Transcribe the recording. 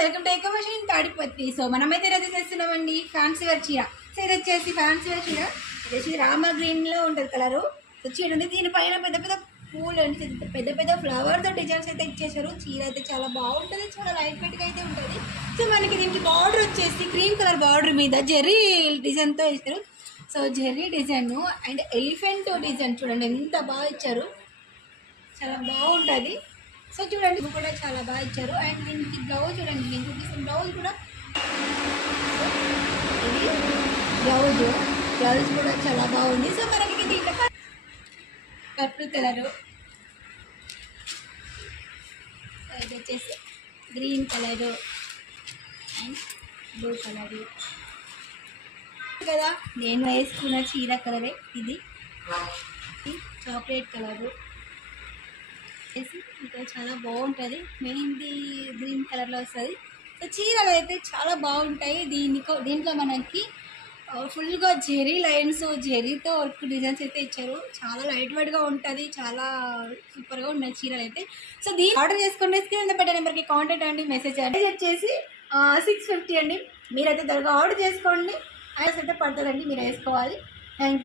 Welcome to eco machine Tadipatri. So మనమైతే ఈరోజు చేస్తున్నామండి ఫ్యాన్సీ వేర్ చీర. సో ఇది వచ్చేసి ఫ్యాన్సీ వేర్ చీర, వచ్చేసి రామా గ్రీన్లో ఉంటుంది కలరు. సో చీర ఉంది, దీనిపైన పెద్ద పెద్ద పూలు అండి, పెద్ద పెద్ద ఫ్లవర్తో డిజైన్స్ అయితే ఇచ్చేసారు. చీర అయితే చాలా బాగుంటుంది, చాలా లైట్ వెయిట్గా అయితే ఉంటుంది. సో మనకి దీనికి బార్డర్ వచ్చేసి క్రీమ్ కలర్ బార్డర్ మీద జెర్రీ డిజైన్తో ఇస్తారు. So Jerry design and elephant design చూడండి ఎంత బాగా ఇచ్చారు, చాలా బాగుంటుంది. సో చూడండి ఇది కూడా చాలా బాగా ఇచ్చారు. అండ్ దీనికి బ్లౌజ్ చూడండి, నేను చూపిస్తున్న బ్లౌజ్ కూడా, ఇది బ్లౌజ్ కూడా చాలా బాగుంది. సో మనకి దీంట్లో పర్పుల్ కలరు, ఇది వచ్చేసి green colour and blue colour కదా. నేను వేసుకున్న చీర కలరే ఇది, చాక్లెట్ కలరు ఇంకా చాలా బాగుంటుంది. మెహందీ గ్రీన్ కలర్లో వస్తుంది. సో చీరలు అయితే చాలా బాగుంటాయి. దీంట్లో మనకి ఫుల్గా జెరీ లైన్స్, జెరీతో వర్క్ డిజైన్స్ అయితే ఇచ్చారు. చాలా లైట్ వెయిట్గా ఉంటుంది, చాలా సూపర్గా ఉన్నాయి చీరలు అయితే. సో దీన్ని ఆర్డర్ చేసుకోండి, స్క్రీన్ పెట్టే నెంబర్కి కాంటాక్ట్ అండి, మెసేజ్ అండి. వచ్చేసి 650 అండి. మీరైతే త్వరగా ఆర్డర్ చేసుకోండి. అయితే పడుతుందండి, మీరు వేసుకోవాలి. Thank you.